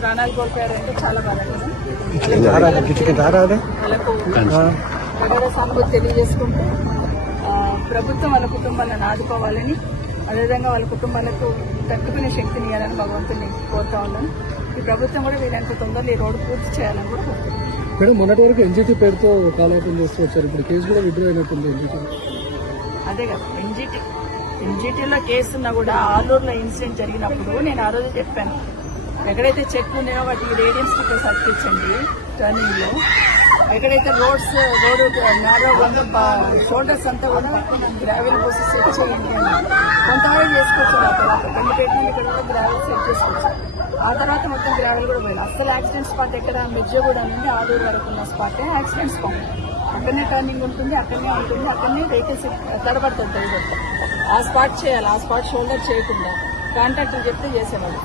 ప్రాణాలు కోల్పోయారంటే చాలా బాధపడదు. సానుభూతి తెలియజేసుకుంటూ ప్రభుత్వం వాళ్ళ కుటుంబాలను ఆదుకోవాలని, అదేవిధంగా వాళ్ళ కుటుంబాలకు తట్టుకునే శక్తిని ఇవ్వాలని భగవంతుని కోరుతా ఉన్నాను. ఈ ప్రభుత్వం కూడా వీరంత తొందరలో ఈ రోడ్డు పూర్తి చేయాలని కూడా కోరుతున్నాను. మేడం, మొన్నటి వరకు ఎన్జిటి పేరుతో కాలయాపన చేస్తూ వచ్చారు, ఇప్పుడు కేసు కూడా విడ్డ్రా అయినట్టుంది ఎన్జిటి. అదే కదా, ఎన్జిటిలో కేసు ఉన్నా కూడా ఆలూరులో ఇన్సిడెంట్ జరిగినప్పుడు నేను ఆ రోజు చెప్పాను, ఎక్కడైతే చెట్లు ఉన్నాయో వాటికి రేడియం స్టిక్కర్స్ అతికించండి టర్నింగ్ లో. ఎక్కడైతే రోడ్డు నారో షోల్డర్స్ అంతా కూడా గ్రావెల్ పోసి సెట్ చేయండి అని కొంతవరకు చేసుకోవచ్చు. ఆ తర్వాత రెండు పెట్టిన ఇక్కడ కూడా గ్రావెల్ సెట్ చేసుకోవచ్చు. ఆ తర్వాత మొత్తం గ్రావెల్ కూడా పోయాలి. అసలు యాక్సిడెంట్ స్పాట్ ఎక్కడ మిర్జగూడ నుండి ఆలూరు వరకు ఉన్న స్పాటే యాక్సిడెంట్ స్పాట్. అక్కడనే టర్నింగ్ ఉంటుంది, అక్కడనే వెహికల్స్ తడబడుతుంది. ఆ స్పాట్ చేయాలి, ఆ స్పాట్ షోల్డర్ చేయకుండా కాంట్రాక్టర్ చెప్తే చేసేవాళ్ళు.